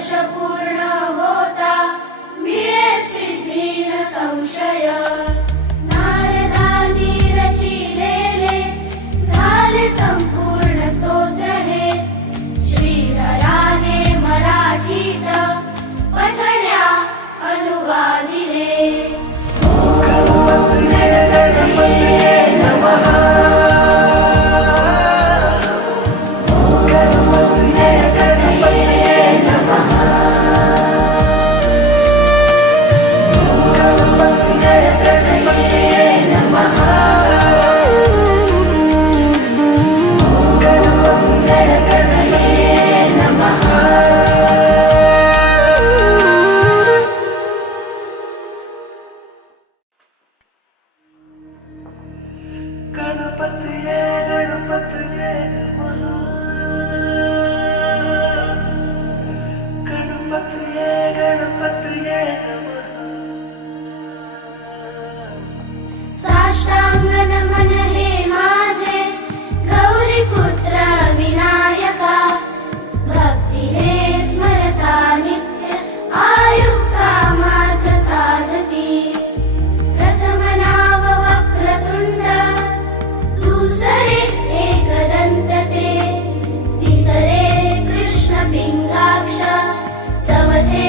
वर्ष पूर्ण होता मिळे सिद्धी न संशय नारदानी रचिलेले झाले संपूर्ण स्तोत्र हे श्रीधराने मराठीत पठण्या अनुवादिले गणपतये गणपतये नमः गणपतये गणपतये नमः साष्टांग नमन हे माझे गौरीपुत्र विनायका भक्तीने स्मरता नित्य आयु कामार्थ साधती प्रथम नाव वक्रतुंड दुसरे एकदंत ते तिसरे कृष्ण पिंगाक्ष चौथे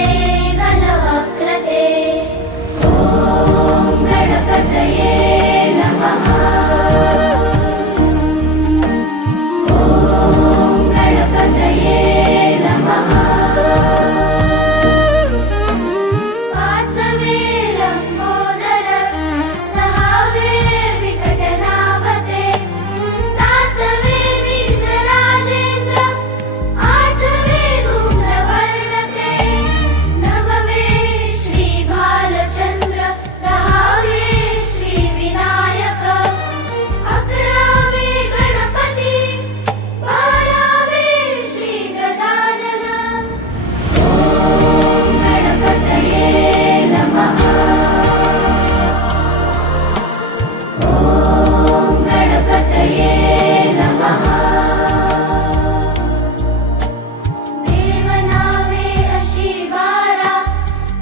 गजवक्र ते ओम गणपतये नमः ओम गणपतये नमः पाचवे लंबोदर सहावे विकटनाभते सातवे विघ्नराजेंद्र आठवे धूम्रवर्णते नववे श्री भालचंद्र दहावे श्री विनायक अकरावे गणपती बारावे श्री गजानन ओम गणपतये नमः ओम गणपतये नमः देवनामे अशी बारा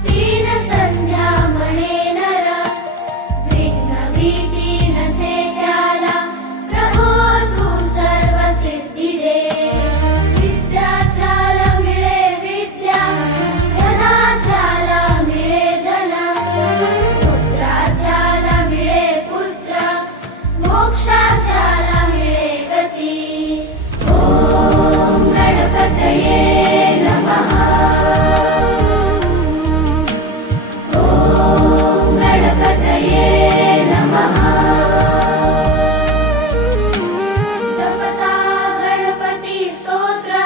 तीन संध्या म्हणे नर विघ्न भीती नसे त्याला प्रभो तू सर्व सिद्धी दे विद्यार्थ्याला मिळे विद्या धनार्थ्याला मिळे धन पुत्रार्थ्याला मिळे पुत्र मोक्षार्थ्याला मिळे गती ओम गणपतये नमः ओम गणपतये नमः जपता गणपती स्तोत्र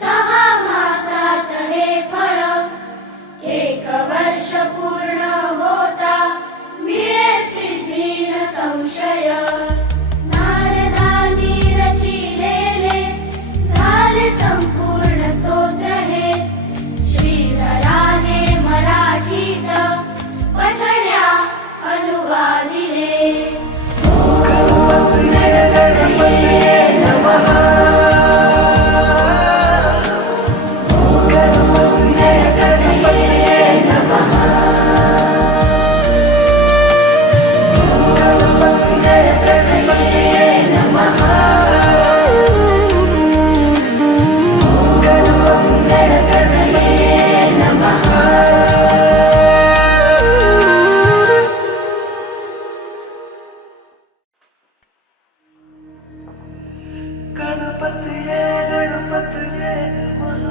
सहा मासात हे फळ एक वर्ष पूर्ण होता मिळे सिद्धी न संशय नारदानी रचिलेले झाले संपूर्ण स्तोत्र हे श्रीधराने मराठीत पठण्या अनुवादिले गणपतये नमः गणपतये नमः गणपतये नमः गणपतये नमः गणपतये गणपतये नमः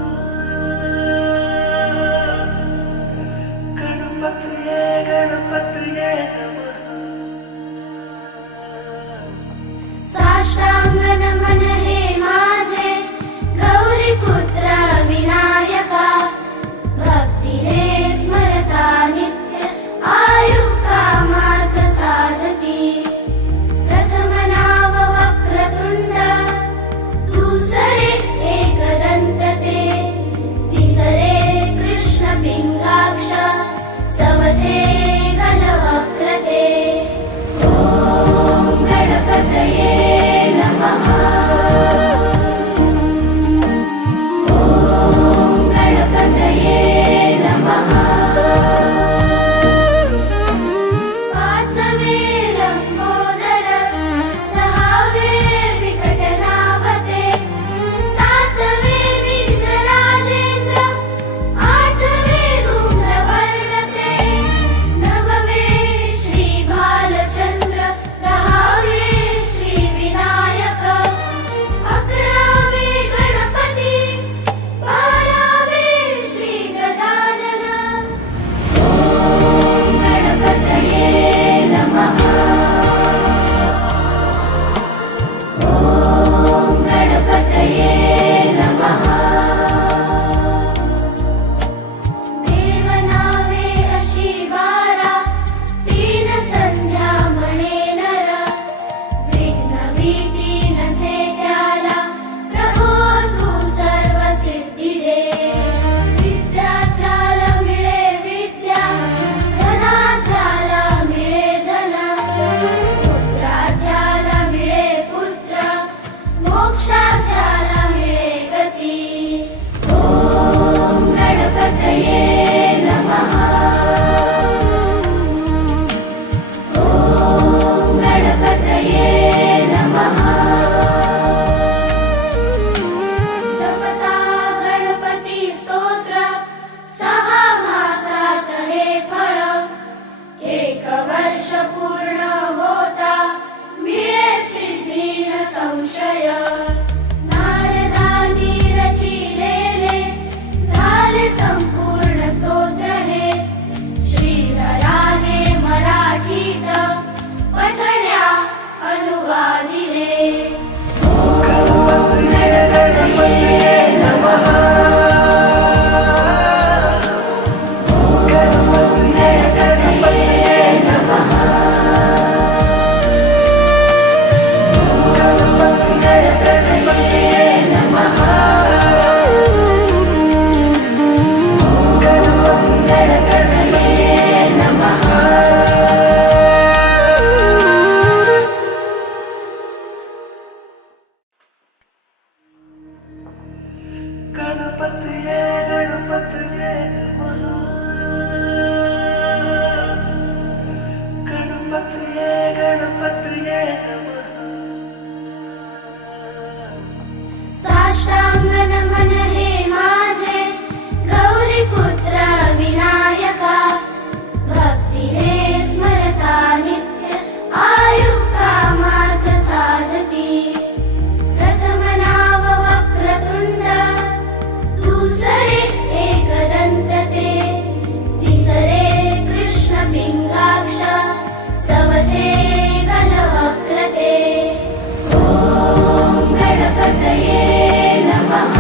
नमः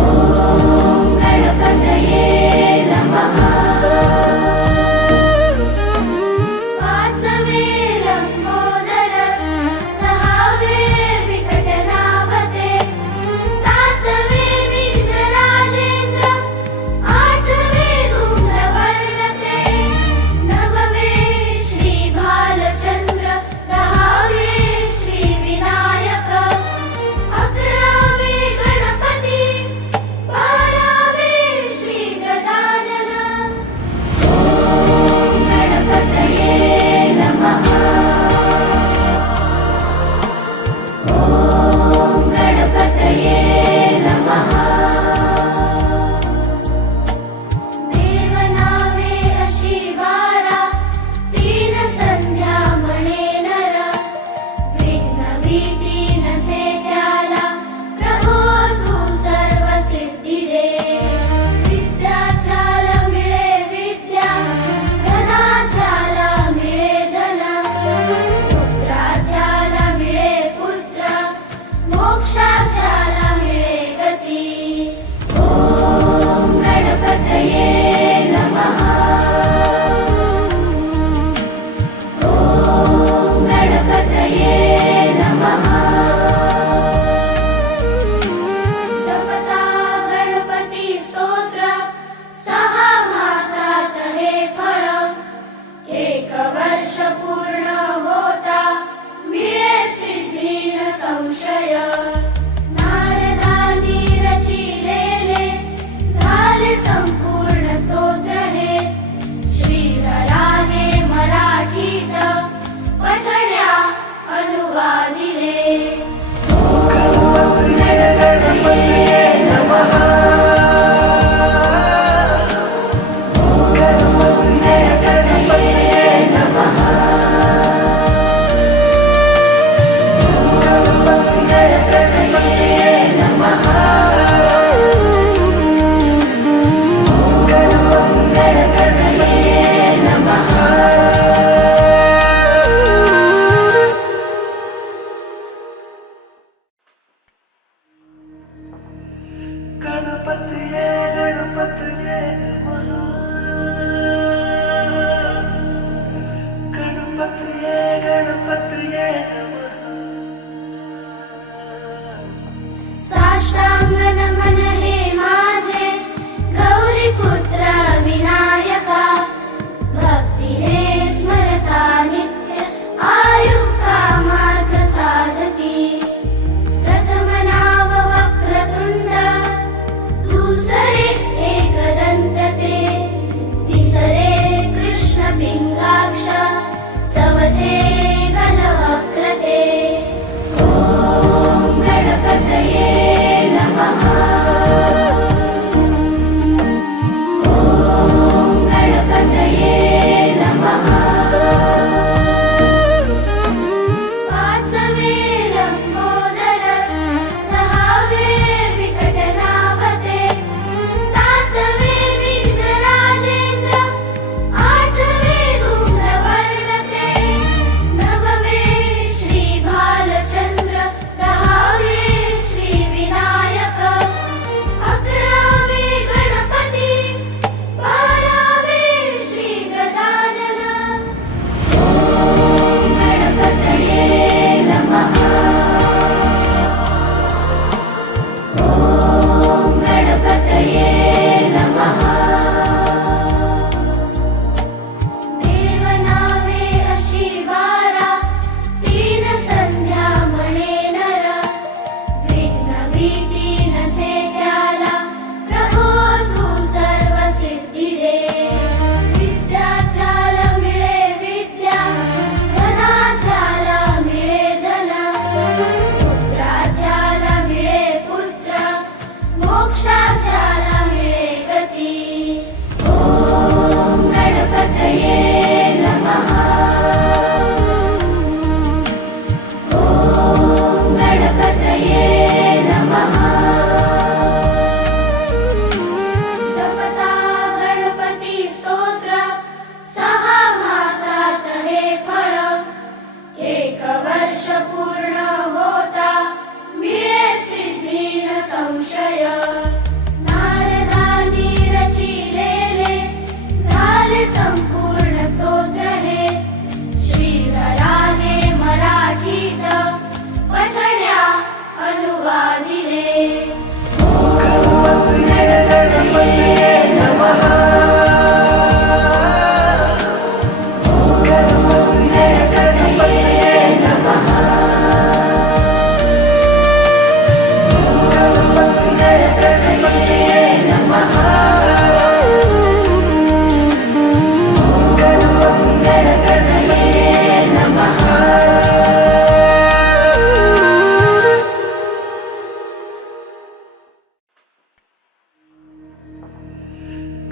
ॐ गणपतये नमः पाचवे लंबोदर सहावे विकटनाभते सातवे विघ्नराजेंद्र आठवे धूम्रवर्णते नववे श्री भालचंद्र दहावे श्री विनायक अकरावे गणपती बारावे श्री गजानन ॐ गणपतये नमः ॐ गणपतये नमः देवनामे अशी बारा तीन संध्या म्हणे नर विघ्न भीती नसे त्याला प्रभो तू सर्व सिद्धी दे विद्यार्थ्याला मिळे विद्या धनार्थ्याला मिळे धन पुत्रार्थ्याला मिळे पुत्र मोक्षार्थ्याला मिळे गती ॐ गणपतये नमः ॐ गणपतये नमः जपता गणपती स्तोत्र सहा मासात हे फळ एक वर्ष पूर्ण होता मिळे सिद्धी न संशय नारदांनी रचिलेले झाले संपूर्ण स्तोत्र हे श्रीधराने मराठीत पठण्या अनुवादिले ॐ गणपतये नमः ॐ गणपतये नमः गणपतये नमः गणपतये नमः गणपतये गणपतये नमः गणपतये गणपतये नमः साष्टांग नमन हे माझे गौरीपुत्र विनायका भक्तीने स्मरता नित्य आयु कामार्थ साधती प्रथम नाव वक्रतुंड दुसरे एकदंत ते तिसरे कृष्ण पिंगाक्ष चौथे गजवक्रते ॐ गणपतये नमः ॐ गणपतये नमः पाचवे लंबोदर सहावे विकटनाभते सातवे विघ्नराजेंद्र आठवे धूम्रवर्णते नववे श्री भालचंद्र दहावे श्री विनायक अकरावे गणपती बारावे श्री गजानन ॐ गणपतये नमः ॐ गणपतये नमः देवनामे अशी बारा तीन संध्या म्हणे नर विघ्न भीती नसे त्याला प्रभो तू सर्व सिद्धी दे विद्यार्थ्याला मिळे विद्या धनार्थ्याला मिळे धन पुत्रार्थ्याला मिळे पुत्र मोक्षार्थ्याला मिळे संशय नारदानी रचिलेले झाले संपूर्ण स्तोत्र हे श्रीधराने मराठीत पठण्या अनुवादिले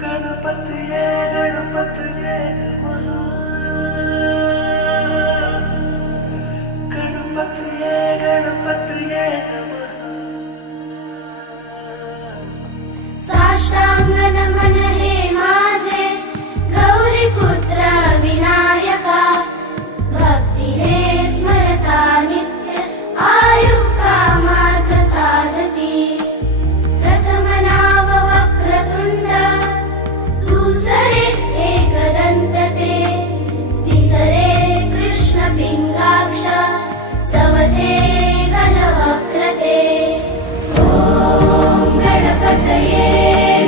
गणपतये गणपतये नमः गणपतये गणपतये नमः साष्टांग नमन हे माझे गौरीपुत्र विनायका भक्तीने स्मरता नित्य आयु कामार्थ साधती प्रथम नाव वक्रतुंड दुसरे एकदंत ते तिसरे कृष्ण पिंगाक्ष चौथे गजवक्र ते ॐ गणपतये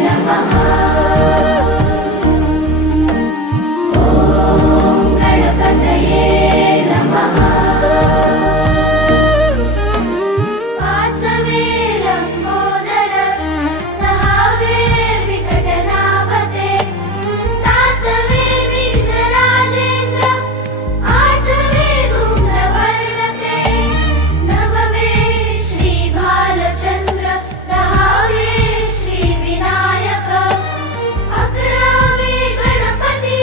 नमः ॐ गणपतये नमः पाचवे लंबोदर सहावे विकटनाभते सातवे विघ्नराजेंद्र आठवे धूम्रवर्णते नववे श्री भालचंद्र दहावे श्री विनायक अकरावे गणपती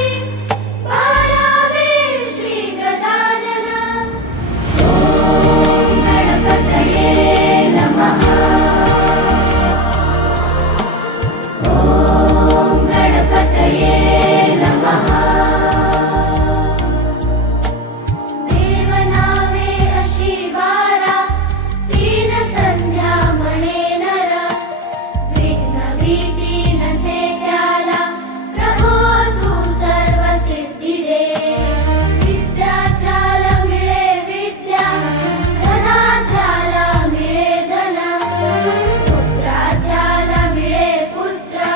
बारावे श्री गजानन ॐ गणपतये नमः ॐ गणपतये नमः देवनामे अशी बारा तीन संध्या म्हणे नर विघ्न भीती नसे त्याला प्रभो तू सर्व सिद्धी दे विद्यार्थ्याला मिळे विद्या धनार्थ्याला मिळे धन पुत्रार्थ्याला मिळे पुत्र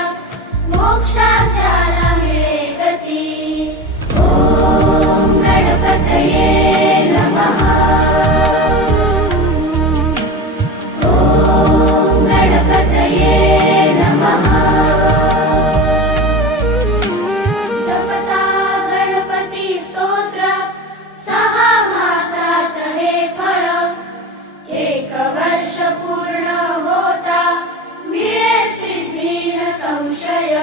मोक्षार्थ्याला मिळे गती ॐ गणपतये नमः ॐ गणपतये नमः जपता गणपती स्तोत्र 6 मासात हे फळ 1 वर्ष पूर्ण होता मिळे सिद्धी न संशय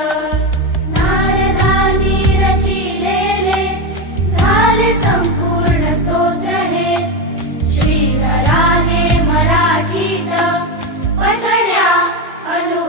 नारदानी रचिलेले झाले संपूर्ण स्तोत्र हे श्रीधराने मराठीत पठण्या अनु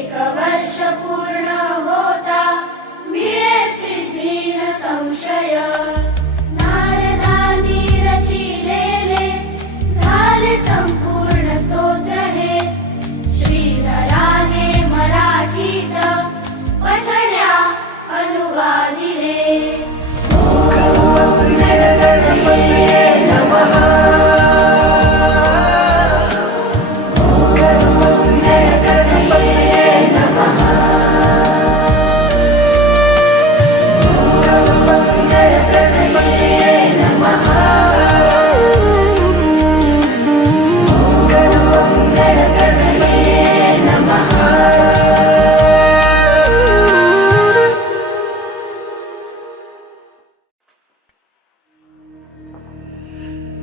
एक वर्ष पूर्ण होता मिळे सिद्धी न संशय नारदानी रचिलेले झाले संपूर्ण स्तोत्र हे श्रीधराने मराठीत पठण्या अनुवादिले ओम गणपतये नमः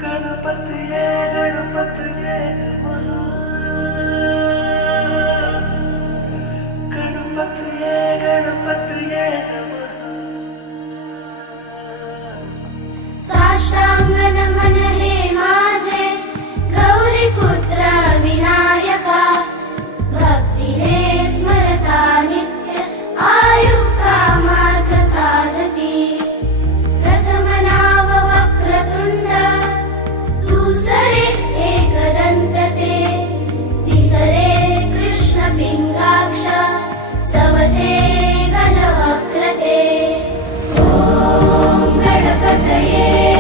गणपतये गणपतये नमः गणपतये गणपतये नमः साष्टांग नमन हे माझे गौरीपुत्र विनायका भक्तीने स्मरता नित्य आयु कामार्थ साधती प्रथम नाव वक्रतुंड दुसरे एकदंत ते तिसरे कृष्ण पिंगाक्ष चौथे गजवक्र ते ओम गणपतये